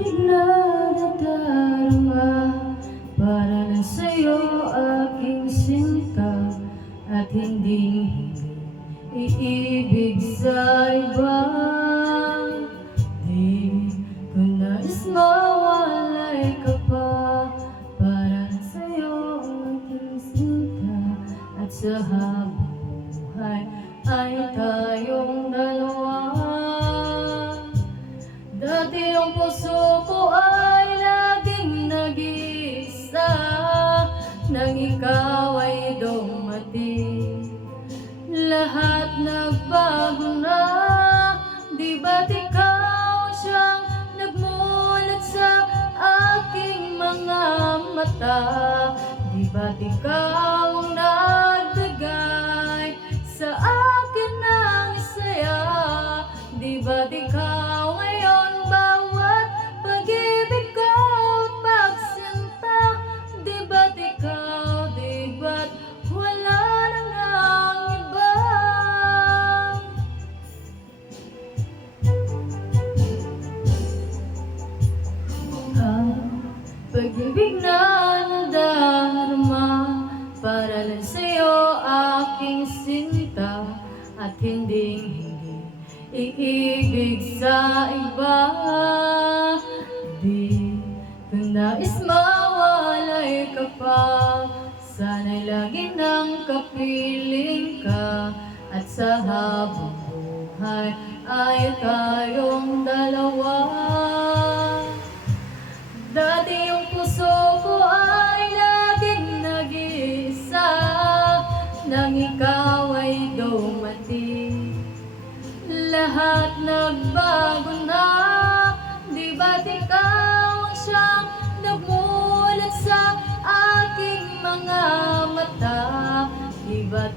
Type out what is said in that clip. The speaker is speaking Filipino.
bigla nadarama, para lang sa'yo aking sinta, at hindi iibig sa iba. Di ko nais mawalay ka pa, para lang sa'yo aking sinta, at sa habang buhay ay tayong dalawa. Dati ang puso ko ay laging nag-iisa, nang ikaw ay dumating, lahat nagbago na. Di ba't ikaw siyang nagmulat sa aking mga mata? Di ba't ikaw ang nagbigay sa akin ng saya? Di ba't ikaw ngayon bawat pag-ibig ko at pagsinta? Di ba't ikaw, di ba't wala na ngang iba? Pag-ibig na nadarama, para lang sa'yo aking sinta, at hindi iibig sa iba. Di ko nais mawalay ka pa, sana'y lagi nang kapiling ka, at sa habang buhay ay tayong dalawa. Dati yung puso ko ay laging nag-iisa, nang ikaw ay dumating, lahat nagbago na. Di ba't ikaw ang siyang nagmulat sa aking mga mata? Di ba't